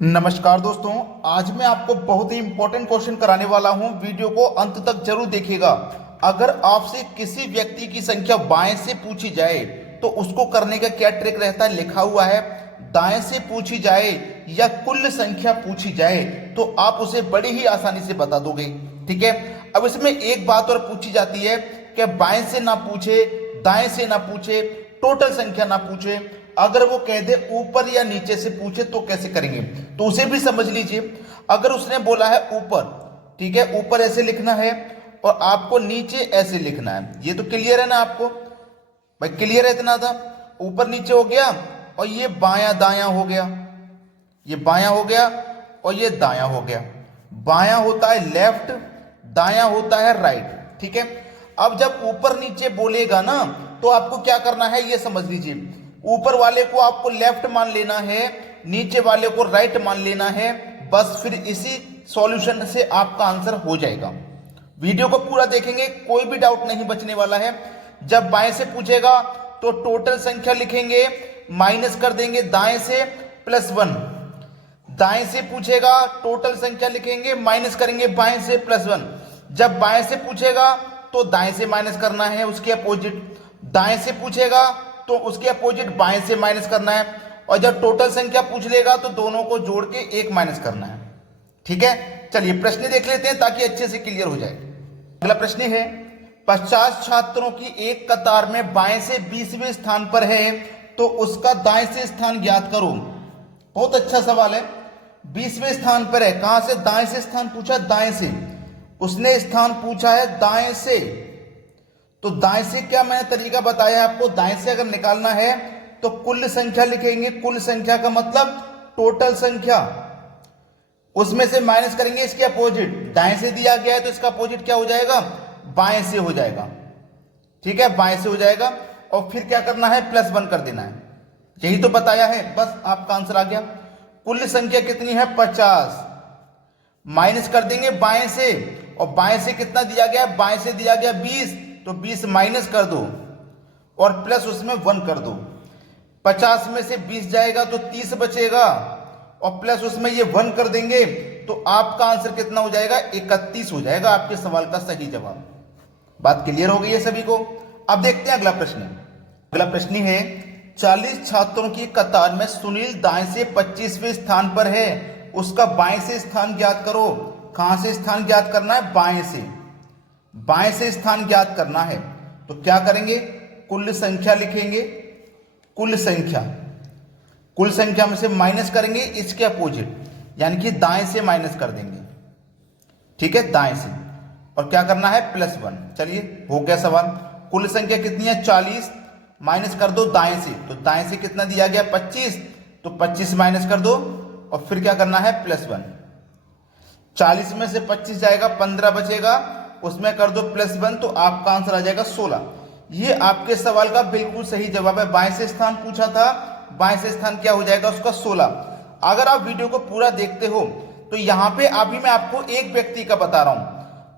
नमस्कार दोस्तों, आज मैं आपको बहुत ही इंपॉर्टेंट क्वेश्चन कराने वाला हूं। वीडियो को अंत तक जरूर देखिएगा। अगर आपसे किसी व्यक्ति की संख्या बाएं से पूछी जाए तो उसको करने का क्या ट्रिक रहता है, लिखा हुआ है दाएं से पूछी जाए या कुल संख्या पूछी जाए तो आप उसे बड़ी ही आसानी से बता दोगे। ठीक है, अब इसमें एक बात और पूछी जाती है कि बाएं से ना पूछे, दाएं से ना पूछे, टोटल संख्या ना पूछे, अगर वो कह दे ऊपर या नीचे से पूछे तो कैसे करेंगे, तो उसे भी समझ लीजिए। अगर उसने बोला है ऊपर, ठीक है, ऊपर ऐसे लिखना है और आपको नीचे ऐसे लिखना है, ये तो क्लियर है ना आपको भाई? क्लियर है, इतना था। ऊपर नीचे हो गया और ये बायां दायां हो गया, ये बायां हो गया और ये दायां हो गया। बायां होता है लेफ्ट, दायां होता है राइट। ठीक है, अब जब ऊपर नीचे बोलेगा ना तो आपको क्या करना है ये समझ लीजिए। ऊपर वाले को आपको लेफ्ट मान लेना है, नीचे वाले को राइट मान लेना है, बस फिर इसी सॉल्यूशन से आपका आंसर हो जाएगा। वीडियो को पूरा देखेंगे, कोई भी डाउट नहीं बचने वाला है। जब बाएं से पूछेगा तो टोटल संख्या लिखेंगे, माइनस कर देंगे दाएं से +1। दाएं से पूछेगा टोटल संख्या लिखेंगे, माइनस करेंगे बाएं से +1। जब बाएं से पूछेगा तो दाएं से माइनस करना है, उसके अपोजिट। दाएं से पूछेगा तो उसके अपोजिट बाएं से माइनस करना है, और जब टोटल संख्या पूछ लेगा तो दोनों को जोड़ के 1 माइनस करना है। ठीक है, चलिए प्रश्न देख लेते हैं ताकि अच्छे से क्लियर हो जाए। अगला प्रश्न है, 50 छात्रों की एक कतार में बाएं से 20वें स्थान पर है तो उसका दाएं से स्थान ज्ञात करो। बहुत अच्छा सवाल है। 20वें स्थान पर है, कहां से? दाएं से स्थान पूछा, दाएं से। उसने स्थान पूछा है दाएं से, तो दाएं से क्या मैंने तरीका बताया आपको, दाएं से अगर निकालना है तो कुल संख्या लिखेंगे। कुल संख्या का मतलब टोटल संख्या, उसमें से माइनस करेंगे इसके अपोजिट। दाएं से दिया गया है तो इसका अपोजिट क्या हो जाएगा? बाएं से हो जाएगा। ठीक है, बाएं से हो जाएगा, और फिर क्या करना है? +1 कर देना है। यही तो बताया है, बस आपका आंसर आ गया। कुल संख्या कितनी है? 50। माइनस कर देंगे बाएं से, और बाएं से कितना दिया गया? बाएं से दिया गया 20, तो 20 माइनस कर दो और प्लस उसमें 1 कर दो। 50 में से 20 जाएगा तो 30 बचेगा, और प्लस उसमें ये 1 कर देंगे तो आपका आंसर कितना हो जाएगा? 31 हो जाएगा आपके सवाल का सही जवाब। बात क्लियर हो गई है सभी को? अब देखते हैं अगला प्रश्न। अगला प्रश्न है, 40 छात्रों की कतार में सुनील दाएं से 25वें स्थान पर है, उसका बाएं से स्थान ज्ञात करो। कहां से स्थान ज्ञात करना है? बाएं से। बाएं से स्थान ज्ञात करना है तो क्या करेंगे? कुल संख्या लिखेंगे। कुल संख्या, कुल संख्या में से माइनस करेंगे इसके अपोजिट, यानी कि दाएं से माइनस कर देंगे। ठीक है, दाएं से, और क्या करना है? +1। चलिए हो गया सवाल। कुल संख्या कितनी है? 40, माइनस कर दो दाएं से, तो दाएं से कितना दिया गया? 25, तो 25 माइनस कर दो, और फिर क्या करना है? +1। 40 में से 25 जाएगा, 15 बचेगा, उसमें कर दो +1, तो आपका आंसर आ जाएगा 16। ये आपके सवाल का बिल्कुल सही जवाब है। बाएं से स्थान पूछा था, बाएं से स्थान क्या हो जाएगा उसका? 16। अगर आप वीडियो को पूरा देखते हो तो यहां पे अभी मैं आपको एक व्यक्ति का बता रहा हूं,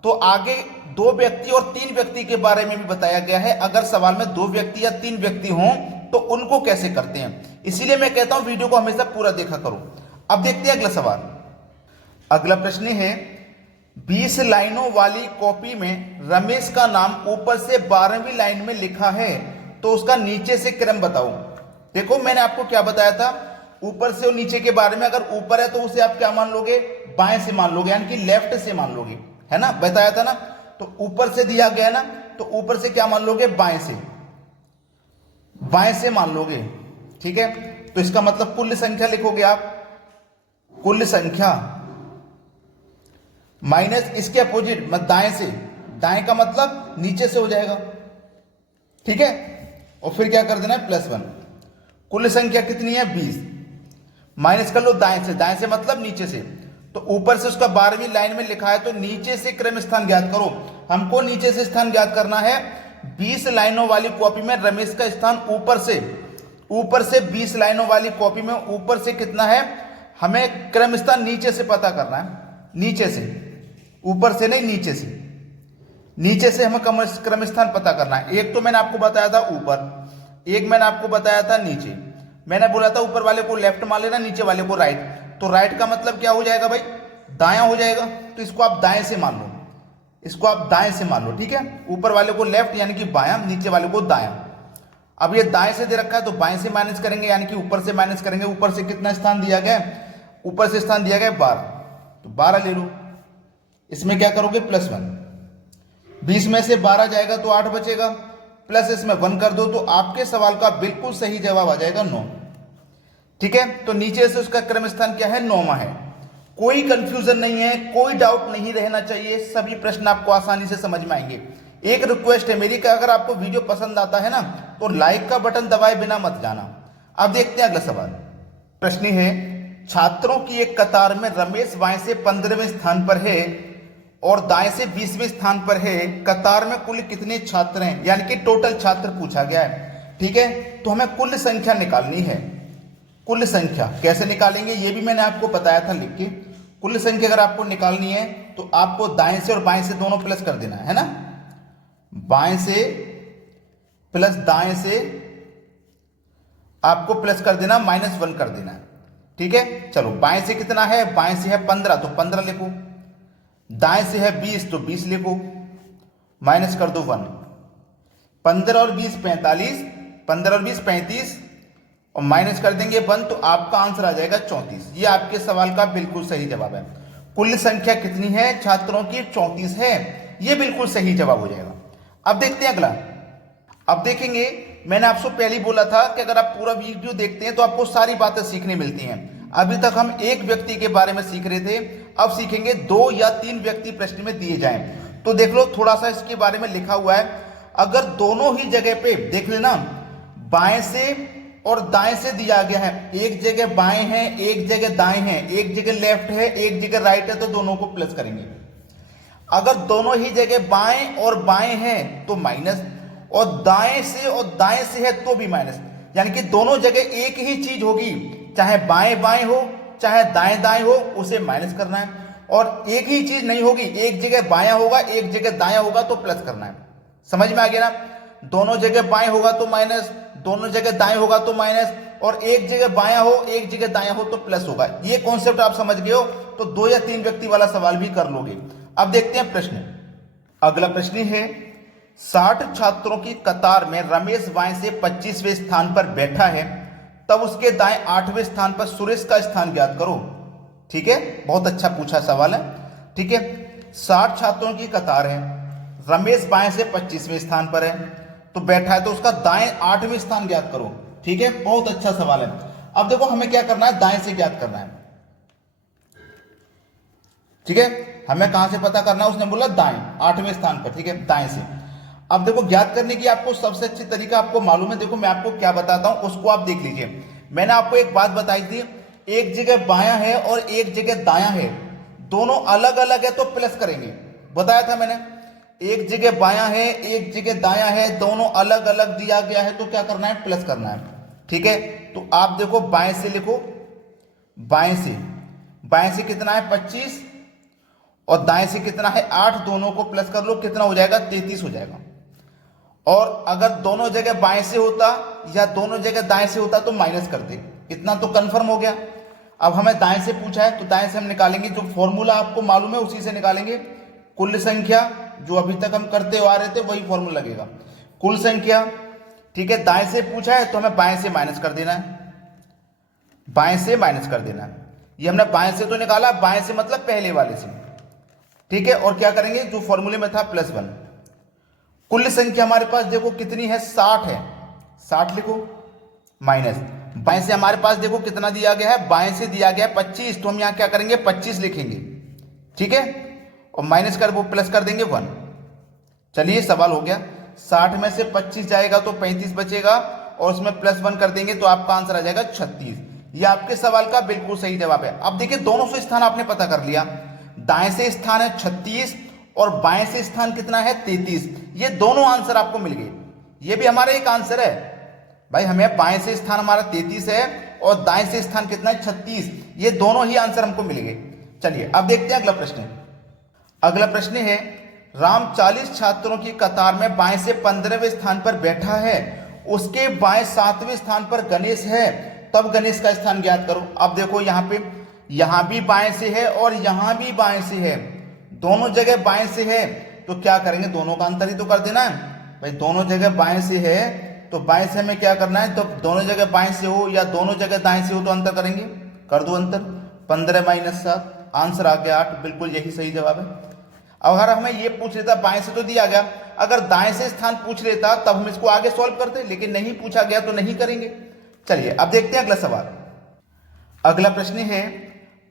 तो आगे 2 व्यक्ति और 3 व्यक्ति के बारे में भी बताया गया है। अगर सवाल में 2 व्यक्ति या 3 व्यक्ति हों तो उनको कैसे करते हैं, इसीलिए मैं कहता हूं वीडियो को हमेशा पूरा देखा करो। अब देखते हैं अगला सवाल। अगला प्रश्न है, 20 लाइनों वाली कॉपी में रमेश का नाम ऊपर से 12वीं लाइन में लिखा है तो उसका नीचे से क्रम बताओ। देखो मैंने आपको क्या बताया था, ऊपर से और नीचे के बारे में। अगर ऊपर है तो उसे आप क्या मान लोगे? बाएं से मान लोगे, यानी कि लेफ्ट से मान लोगे, है ना? बताया था ना। तो ऊपर से दिया गया ना, तो ऊपर से क्या मान लोगे? बाएं से, बाएं से मान लोगे। ठीक है, तो इसका मतलब कुल संख्या लिखोगे आप। कुल संख्या माइनस इसके अपोजिट, मत दाएं से, दाएं का मतलब नीचे से हो जाएगा। ठीक है, और फिर क्या कर देना है? +1। कुल संख्या कितनी है? 20, माइनस कर लो दाएं से, दाएं से मतलब नीचे से, तो ऊपर से उसका 12वीं लाइन में लिखा है तो नीचे से क्रम स्थान ज्ञात करो। हमको नीचे से स्थान ज्ञात करना है। 20 लाइनों वाली कॉपी में रमेश का स्थान ऊपर से, ऊपर से 20 लाइनों वाली कॉपी में ऊपर से कितना है? हमें क्रम स्थान नीचे से पता करना है। नीचे से, ऊपर से नहीं, नीचे से। नीचे से हमें क्रम स्थान पता करना है। एक तो मैंने आपको बताया था ऊपर, एक मैंने आपको बताया था नीचे। मैंने बोला था ऊपर वाले को लेफ्ट मान लेना, नीचे वाले को राइट। तो राइट का मतलब क्या हो जाएगा भाई, दायां हो जाएगा। तो इसको आप दाएं से मान लो, इसको आप दाएं से मान लो, ठीक है। ऊपर वाले को लेफ्ट यानी कि बायां, नीचे वाले को दायां। अब ये दाएं से दे रखा है तो बाएं से माइनस करेंगे, यानी कि ऊपर से माइनस करेंगे। ऊपर से कितना स्थान दिया गया है, ऊपर से स्थान दिया गया 12, तो 12 ले लो। इसमें क्या करोगे +1, 20 में से 12 जाएगा तो 8 बचेगा, प्लस इसमें 1 कर दो, तो आपके सवाल का बिल्कुल सही जवाब आ जाएगा 9, ठीक है। तो नीचे से उसका क्रम स्थान क्या है, 9वां है। कोई कंफ्यूजन नहीं है, कोई डाउट नहीं रहना चाहिए, सभी प्रश्न आपको आसानी से समझ में आएंगे। एक रिक्वेस्ट है मेरी कि अगर आपको वीडियो पसंद आता है ना तो लाइक का बटन दबाए बिना मत जाना। अब देखते हैं अगला सवाल। प्रश्न है, छात्रों की एक कतार में रमेश बाएं से 15वें स्थान पर है और दाएं से 20वें स्थान पर है। कतार में कुल कितने छात्र हैं, यानी कि टोटल छात्र पूछा गया है, ठीक है। तो हमें कुल संख्या निकालनी है। कुल संख्या कैसे निकालेंगे ये भी मैंने आपको बताया था लिख के। कुल संख्या अगर आपको निकालनी है तो आपको दाएं से और बाएं से दोनों प्लस कर देना है ना, बाएं से प्लस दाएं से आपको प्लस कर देना, -1 कर देना है, ठीक है। चलो बाएं से कितना है, बाएं से है 15 तो 15 लिखो, दाएं से है 20 तो 20 लिखो, माइनस कर दो 1, 15 और 20 45, 15 और 20 35 और माइनस कर देंगे 1, तो आपका आंसर आ जाएगा 34। ये आपके सवाल का बिल्कुल सही जवाब है। कुल संख्या कितनी है छात्रों की, 34 है, ये बिल्कुल सही जवाब हो जाएगा। अब देखते हैं अगला। अब देखेंगे, मैंने आपसे पहले ही बोला था कि अगर आप पूरा वीडियो देखते हैं तो आपको सारी बातें सीखने मिलती हैं। अभी तक हम एक व्यक्ति के बारे में सीख रहे थे, अब सीखेंगे 2 या 3 व्यक्ति प्रश्न में दिए जाएं। तो देख लो थोड़ा सा इसके बारे में लिखा हुआ है। अगर दोनों ही जगह पे देख लेना, बाएं से और दाएं से दिया गया है, एक जगह बाएं है एक जगह दाएं है, एक जगह लेफ्ट है एक जगह राइट है, तो दोनों को प्लस करेंगे। अगर दोनों ही जगह बाएं और बाएं हैं तो माइनस, और दाएं से है तो भी माइनस, यानी कि दोनों जगह एक ही चीज होगी, चाहे बाएं बाएं हो चाहे दाएं दाएं हो, उसे माइनस करना है। और एक ही चीज नहीं होगी, एक जगह बायां होगा एक जगह दायां होगा तो प्लस करना है। समझ में आ गया ना, दोनों जगह बाएं होगा तो माइनस, दोनों जगह दाएं होगा तो माइनस, और एक जगह बायां हो एक जगह दायां हो तो प्लस होगा। ये कॉन्सेप्ट आप समझ गए हो तो 2 या 3 व्यक्ति वाला सवाल भी कर लोगे। अब देखते हैं प्रश्न। अगला प्रश्न है, 60 छात्रों की कतार में रमेश बाएं से 25वें स्थान पर बैठा है, तब उसके दाएं 8वें स्थान पर सुरेश का स्थान ज्ञात करो। ठीक है, बहुत अच्छा पूछा सवाल है, ठीक है। 60 छात्रों की कतार है, रमेश बाएं से 25वें स्थान पर है तो बैठा है, तो उसका दाएं 8वें स्थान ज्ञात करो। ठीक है, बहुत अच्छा सवाल है। अब देखो हमें क्या करना है, दाएं से ज्ञात करना है। ठीक है, हमें कहां से पता करना है, उसने बोला दाएं 8वें स्थान पर, ठीक है, दाएं से। अब देखो ज्ञात करने की आपको सबसे अच्छी तरीका आपको मालूम है, देखो मैं आपको क्या बताता हूं उसको आप देख लीजिए। मैंने आपको एक बात बताई थी, एक जगह बायां है और एक जगह दायां है, दोनों अलग अलग है तो प्लस करेंगे, बताया था मैंने। एक जगह बायां है एक जगह दायां है, दोनों अलग अलग दिया गया है तो क्या करना है, प्लस करना है। ठीक है, तो आप देखो बाएं से लिखो, बाएं से कितना है 25 और दाएं से कितना है 8, दोनों को प्लस कर लो, कितना हो जाएगा 33 हो जाएगा। और अगर दोनों जगह बाएं से होता या दोनों जगह दाएं से होता तो माइनस कर दे, इतना तो कंफर्म हो गया। अब हमें दाएं से पूछा है तो दाएं से हम निकालेंगे, जो फॉर्मूला आपको मालूम है उसी से निकालेंगे। कुल संख्या जो अभी तक हम करते आ रहे थे वही फॉर्मूला लगेगा, कुल संख्या। ठीक है, दाएं से पूछा है तो हमें बाएं से माइनस कर देना है, बाएं से माइनस कर देना है। ये हमने बाएं से तो निकाला, बाएं से मतलब पहले वाले से। ठीक है, और क्या करेंगे, जो फॉर्मूले में था +1। कुल संख्या हमारे पास देखो कितनी है, 60 है, 60 लिखो, माइनस बाएं से हमारे पास देखो कितना दिया गया है, बाएं से दिया गया है 25, तो हम यहां क्या करेंगे 25 लिखेंगे। ठीक है, और माइनस कर वो प्लस कर देंगे 1। चलिए सवाल हो गया, 60 में से 25 जाएगा तो 35 बचेगा और उसमें +1 कर देंगे तो आपका आंसर आ जाएगा 36। ये आपके सवाल का बिल्कुल सही जवाब है। अब देखिए दोनों से स्थान आपने पता कर लिया, दाएं से स्थान है 36 और बाएं से स्थान कितना है 33, ये दोनों आंसर आपको मिल गए। ये भी हमारा एक आंसर है भाई, हमें बाएं से स्थान हमारा 33 है और दाएं से स्थान कितना है 36, ये दोनों ही आंसर हमको मिल गए। चलिए अब देखते हैं अगला प्रश्न। अगला प्रश्न है, राम 40 छात्रों की कतार में बाएं से 15वें स्थान पर बैठा है, उसके बाएं 7वें स्थान पर गणेश है, तब गणेश का स्थान ज्ञात करो। अब देखो यहाँ पे यहां भी बाएं से है और यहां भी बाएं से है, दोनों जगह बाएं से है, तो क्या करेंगे, दोनों का अंतर ही तो कर देना है भाई। दोनों जगह बाएं से है तो बाएं से हमें क्या करना है, तो दोनों जगह बाएं से हो या दोनों जगह दाएं से हो तो अंतर करेंगे, कर दो अंतर। 15 - 7, आंसर आ गया 8, बिल्कुल यही सही जवाब है। अब अगर हमें ये पूछ लेता, बाएं से तो दिया गया, अगर दाएं से स्थान पूछ लेता तब हम इसको आगे सॉल्व करते, लेकिन नहीं पूछा गया तो नहीं करेंगे। चलिए अब देखते हैं अगला सवाल। अगला प्रश्न है,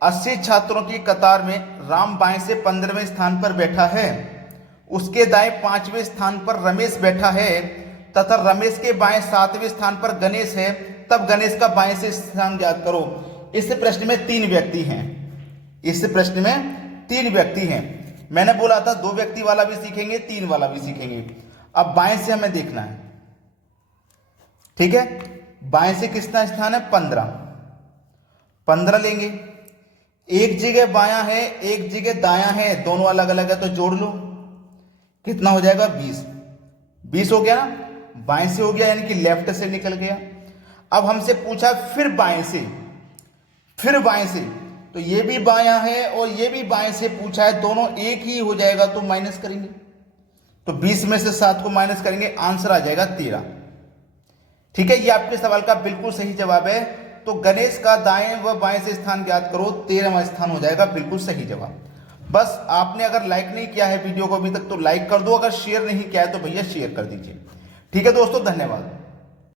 80 छात्रों की कतार में राम बाएं से 15वें स्थान पर बैठा है, उसके दाएं 5वें स्थान पर रमेश बैठा है तथा रमेश के बाएं 7वें स्थान पर गणेश है, तब गणेश का बाएं से स्थान ज्ञात करो। इस प्रश्न में 3 व्यक्ति हैं, इस प्रश्न में 3 व्यक्ति हैं। मैंने बोला था 2 व्यक्ति वाला भी सीखेंगे, 3 वाला भी सीखेंगे। अब बाएं से हमें देखना है, ठीक है। बाएं से कितना स्थान है, 15 लेंगे। एक जगह बायां है, एक जगह दायां है, दोनों अलग अलग है तो जोड़ लो, कितना हो जाएगा 20 हो गया ना, बाएं से हो गया यानी कि लेफ्ट से निकल गया। अब हमसे पूछा फिर बाएं से, फिर बाएं से, तो ये भी बायां है और ये भी बाएं से पूछा है, दोनों एक ही हो जाएगा तो माइनस करेंगे, तो 20 में से 7 को माइनस करेंगे, आंसर आ जाएगा 13। ठीक है, ये आपके सवाल का बिल्कुल सही जवाब है। तो गणेश का दाएं व बाएं से स्थान ज्ञात करो, 13वां स्थान हो जाएगा बिल्कुल सही जवाब। बस आपने अगर लाइक नहीं किया है वीडियो को अभी तक तो लाइक कर दो, अगर शेयर नहीं किया है तो भैया शेयर कर दीजिए। ठीक है दोस्तों, धन्यवाद।